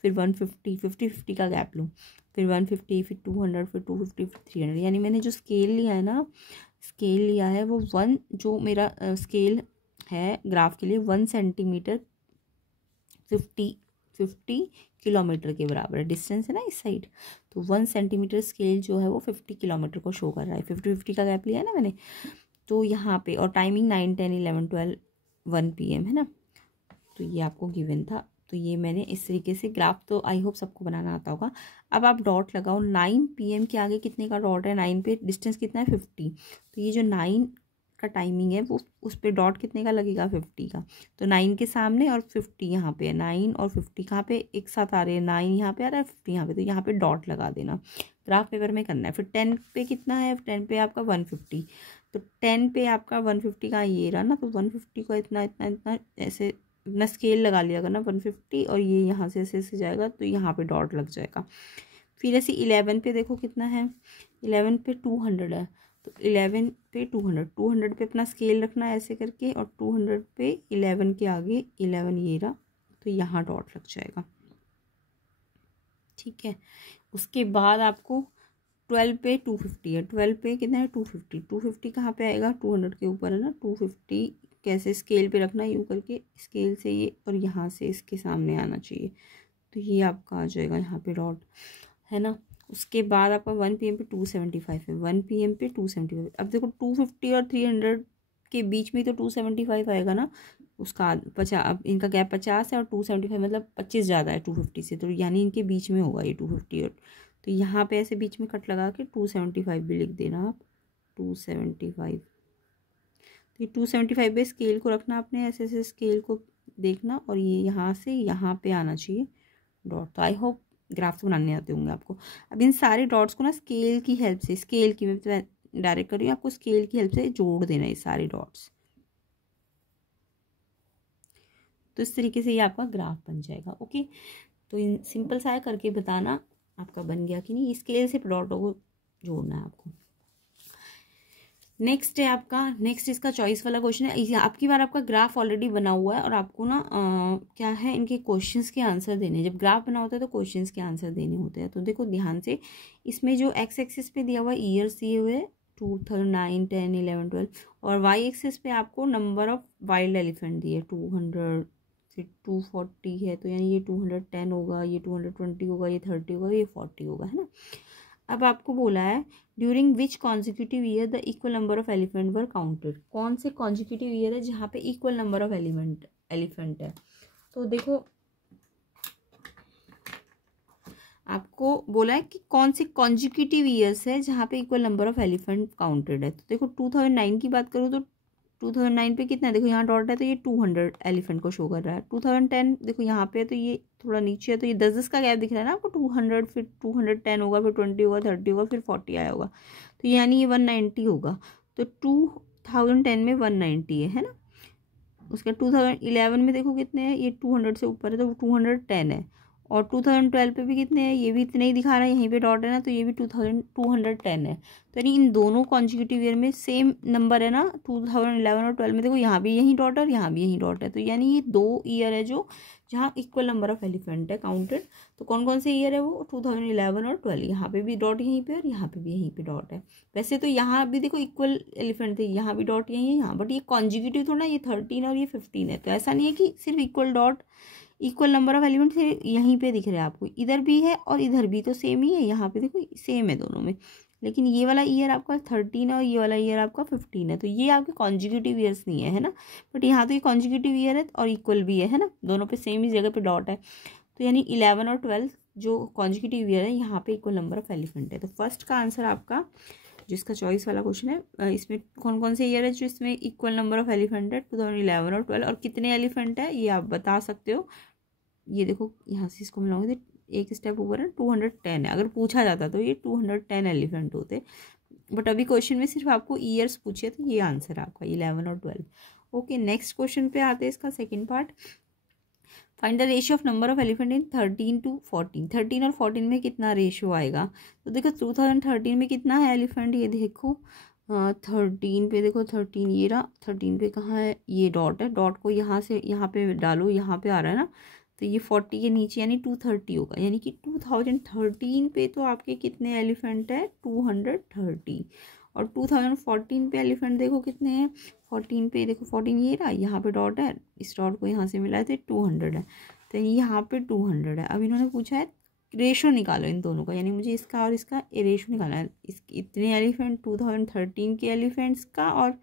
फिर 150, 50-50 का गैप लो, फिर 150 फिर 200 फिर 250 फिर 300। यानी मैंने जो स्केल लिया है ना, स्केल लिया है वो जो मेरा स्केल है ग्राफ के लिए 1 सेंटीमीटर 50 किलोमीटर के बराबर है। डिस्टेंस है ना इस साइड, तो 1 सेंटीमीटर स्केल जो है वो 50 किलोमीटर को शो कर रहा है। 50-50 का गैप लिया है ना मैंने, तो यहाँ पे, और टाइमिंग 9, 10, 11, 12, 1 PM है ना, तो ये आपको गिवन था। तो ये मैंने इस तरीके से ग्राफ, तो आई होप सबको बनाना आता होगा। अब आप डॉट लगाओ, 9 PM के आगे कितने का डॉट है, 9 पे डिस्टेंस कितना है 50, तो ये जो 9 का टाइमिंग है वो उस पे डॉट कितने का लगेगा 50 का। तो 9 के सामने और 50 यहाँ पे है, 9 और 50 कहाँ पे एक साथ आ रहे हैं, 9 यहाँ पे आ रहा है 50 यहाँ पे, तो यहाँ पे डॉट लगा देना, ग्राफ पेपर में करना है। फिर 10 पे कितना है, 10 पे आपका 150, तो 10 पे आपका 150 का ये रहा ना, तो 150 को इतना इतना इतना ऐसे अपना स्केल लगा लिया करना 150, और ये यहाँ से ऐसे ऐसे जाएगा तो यहाँ पे डॉट लग जाएगा। फिर ऐसे 11 पे देखो कितना है, 11 पे 200 है, तो 11 पे 200 पे अपना स्केल रखना है ऐसे करके, और 200 पे 11 के आगे 11 ये रहा, तो यहाँ डॉट लग जाएगा, ठीक है। उसके बाद आपको 12 पे 250 है, 12 पे कितना है 250, 250 कहाँ पे आएगा 200 के ऊपर है ना, 250 कैसे स्केल पे रखना है, यूँ करके स्केल से ये, और यहाँ से इसके सामने आना चाहिए, तो ये आपका आ जाएगा यहाँ पे डॉट, है ना। उसके बाद आपका 1 PM पे 275 है, 1 PM पे 275। अब देखो 250 और 300 के बीच में तो 275 आएगा ना, उसका 50, अब इनका गैप 50 है और 275 मतलब 25 ज़्यादा है 250 से, तो यानी इनके बीच में होगा ये 250 और, तो यहाँ पे ऐसे बीच में कट लगा के 275 भी लिख देना आप, 275। तो ये 275 पे स्केल को रखना आपने, ऐसे ऐसे स्केल को देखना, और ये यहाँ से यहाँ पे आना चाहिए डॉट। तो आई होप ग्राफ्स बनाने आते होंगे आपको। अब इन सारे डॉट्स को ना स्केल की हेल्प से, स्केल की मैं डायरेक्ट कर रही हूँ, आपको स्केल की हेल्प से जोड़ देना ये सारे डॉट्स, तो इस तरीके से ये आपका ग्राफ बन जाएगा। ओके, तो इन सिंपल सा है, करके बताना आपका बन गया कि नहीं। स्केल से डॉटों को जोड़ना है आपको। नेक्स्ट है आपका, नेक्स्ट इसका चॉइस वाला क्वेश्चन है। आपकी बार आपका ग्राफ ऑलरेडी बना हुआ है और आपको ना क्या है, इनके क्वेश्चंस के आंसर देने। जब ग्राफ बना होता है तो क्वेश्चंस के आंसर देने होते हैं। तो देखो ध्यान से, इसमें जो एक्स एक्सिस पे दिया हुआ ईयर्स दिए हुए 2009, 10, 11, 12, और वाई एक्सिस पे आपको नंबर ऑफ वाइल्ड एलिफेंट दिए 200 से 240 है, तो यानी ये 210 होगा, ये 220 होगा, ये 30 होगा, ये 40 होगा, है ना। अब आपको बोला है during which consecutive year the equal number of elephant were counted. कौन से कॉन्जिक्यूटिव ईयर है जहाँ पे इक्वल नंबर ऑफ एलिफेंट है। तो देखो आपको बोला है कि कौन से कॉन्जिक्यूटिव ईयर्स है जहाँ पे equal number of elephant counted है। तो देखो 2009 की बात करूँ तो 2009 पे कितना है, देखो यहाँ डॉट है तो ये 200 एलिफेंट को शो कर रहा है। 2010 देखो यहाँ पे है तो ये थोड़ा नीचे है, तो ये 10 का गैप दिख रहा है ना आपको। 200 फिर 210 होगा, फिर 20 होगा, 30 होगा, फिर 40 आया होगा, तो यानी ये 190 होगा। तो 2010 में 190 है ना। उसके 2011 में देखो कितने हैं, ये 200 से ऊपर है तो 210 है। और 2012 पे भी कितने हैं, ये भी इतने ही दिखा रहा है, यहीं पे डॉट है ना, तो ये भी 210 है। तो यानी इन दोनों कॉन्जिक्यूटिव ईयर में सेम नंबर है ना। 2011 और 12 में देखो यहाँ भी यही डॉट है और यहाँ भी यही डॉट है, तो यानी ये 2 ईयर है जो जहाँ इक्वल नंबर ऑफ एलिफेंट है काउंटेड। तो कौन कौन से ईयर है वो, 2011 और 12। यहाँ पे भी डॉट यहीं पे और यहाँ पे भी यहीं पे डॉट है। वैसे तो यहाँ भी देखो इक्वल एलिफेंट थे, यहाँ भी डॉट यहीं है यहाँ, बट ये कॉन्जिक्यूटिव थोड़ा, ये 13 और ये 15 है। तो ऐसा नहीं है कि सिर्फ equal dot, equal number of elements यहीं पे दिख रहे हैं आपको, इधर भी है और इधर भी, तो सेम ही है। यहाँ पे देखो सेम है दोनों में, लेकिन ये वाला ईयर आपका 13 है और ये वाला ईयर आपका 15 है, तो ये आपके कॉन्जिक्यूटिव ईयर्स नहीं है ना। बट यहाँ तो ये कॉन्जिक्यूटिव ईयर है और इक्वल भी है ना, दोनों पे सेम ही जगह पे डॉट है। तो यानी 11 और 12 जो कॉन्जिक्यूटिव ईयर है यहाँ पे इक्वल नंबर ऑफ एलिफेंट है। तो फर्स्ट का आंसर आपका, जिसका चॉइस वाला क्वेश्चन है, इसमें कौन कौन से ईयर है जो इसमें इक्वल नंबर ऑफ एलिफेंट है, 2011 और 12, और कितने एलिफेंट है ये आप बता सकते हो। ये देखो यहाँ से इसको मिलाओगे तो एक स्टेप ऊपर है, 210 है। अगर पूछा जाता तो ये 210 एलिफेंट होते, बट अभी क्वेश्चन में सिर्फ आपको ईयर्स पूछे, तो ये आंसर है आपका 11 और 12। ओके, नेक्स्ट क्वेश्चन पे आते हैं, इसका second part. Find the ratio of number of elephant in 13 to 14। 13 और 14 में कितना रेशियो आएगा। तो देखो 2013 में कितना है एलिफेंट, ये देखो 13 पे देखो, 13 ये रहा, 13 पे कहाँ है, ये डॉट है, डॉट को यहाँ से यहाँ पे डालो, यहाँ पे आ रहा है ना, तो ये 40 के नीचे यानी 230 होगा। यानी कि 2013 पे तो आपके कितने एलिफेंट है, 230। और 2014 पे एलिफेंट देखो कितने हैं, 14 पे देखो 14 ये रहा, यहाँ पे डॉट है, इस डॉट को यहाँ से मिला है तो 200 है, तो यहाँ पे 200 है। अब इन्होंने पूछा है रेशो निकालो इन दोनों का, यानी मुझे इसका और इसका रेशो निकालना है। इतने एलिफेंट 2013 के एलिफेंट्स का और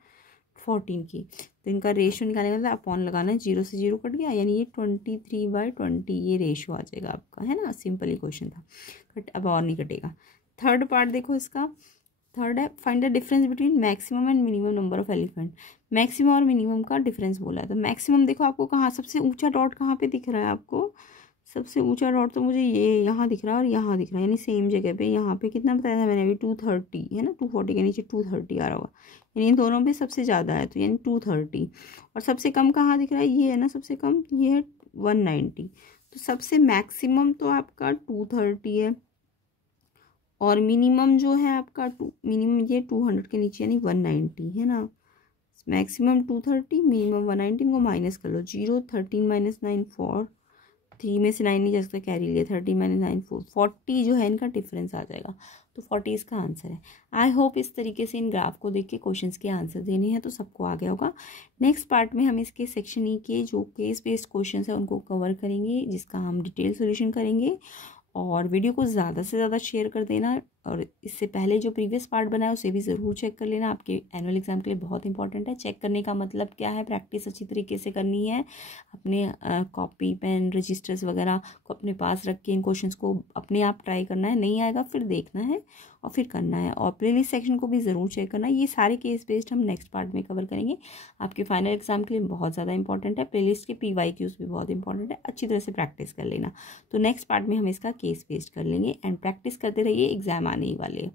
14 की, तो इनका रेशो निकालने का अपॉन लगाना है, 0 से 0 कट गया, यानी ये 23/20 ये रेशो आ जाएगा आपका, है ना। सिंपल ही क्वेश्चन था, बट अब और नहीं कटेगा। थर्ड पार्ट देखो इसका, थर्ड है find the difference between maximum and minimum number of elephant. Maximum और मिनिमम का डिफरेंस बोला है। तो मैक्सिमम देखो आपको कहाँ, सबसे ऊंचा डॉट कहाँ पे दिख रहा है आपको, सबसे ऊंचा डॉट तो मुझे ये यहाँ दिख रहा है और यहाँ दिख रहा है, यानी सेम जगह पे। यहाँ पे कितना बताया था मैंने अभी, 230 है ना, 240 के नीचे 230 आ रहा होगा, यानी इन दोनों पे सबसे ज़्यादा है, तो यानी 230। और सबसे कम कहाँ दिख रहा है, ये है ना सबसे कम, ये है 190। तो सबसे मैक्सिमम तो आपका 230 है, और मिनिमम जो है आपका मिनिमम ये 200 के नीचे यानी 190 है ना। मैक्सिमम 230, मिनिमम 190, इनको माइनस कर लो, 0, 13 - 9 4, 3 में से 9 नहीं जा सकता, कैरी लिया, 13 - 9 4, 40 जो है इनका डिफरेंस आ जाएगा। तो 40 इसका आंसर है। आई होप इस तरीके से इन ग्राफ को देख के क्वेश्चंस के आंसर देने हैं तो सबको आ गया होगा। नेक्स्ट पार्ट में हम इसके सेक्शन ई के जो केस बेस्ड क्वेश्चंस है उनको कवर करेंगे, जिसका हम डिटेल सोल्यूशन करेंगे। और वीडियो को ज़्यादा से ज़्यादा शेयर कर देना, और इससे पहले जो प्रीवियस पार्ट बनाया उसे भी ज़रूर चेक कर लेना, आपके एनुअल एग्जाम के लिए बहुत इंपॉर्टेंट है। चेक करने का मतलब क्या है, प्रैक्टिस अच्छी तरीके से करनी है, अपने कॉपी पेन रजिस्टर्स वगैरह को अपने पास रख के इन क्वेश्चंस को अपने आप ट्राई करना है, नहीं आएगा फिर देखना है और फिर करना है। और प्लेलिस्ट सेक्शन को भी ज़रूर चेक करना है। ये सारे केस बेस्ड हम नेक्स्ट पार्ट में कवर करेंगे, आपके फाइनल एग्जाम के लिए बहुत ज़्यादा इंपॉर्टेंट है। प्लेलिस्ट के PYQs भी बहुत इंपॉर्टेंट है, अच्छी तरह से प्रैक्टिस कर लेना। तो नेक्स्ट पार्ट में हम इसका केस बेस्ड कर लेंगे, एंड प्रैक्टिस करते रहिए, एग्जाम आने ही वाले हैं।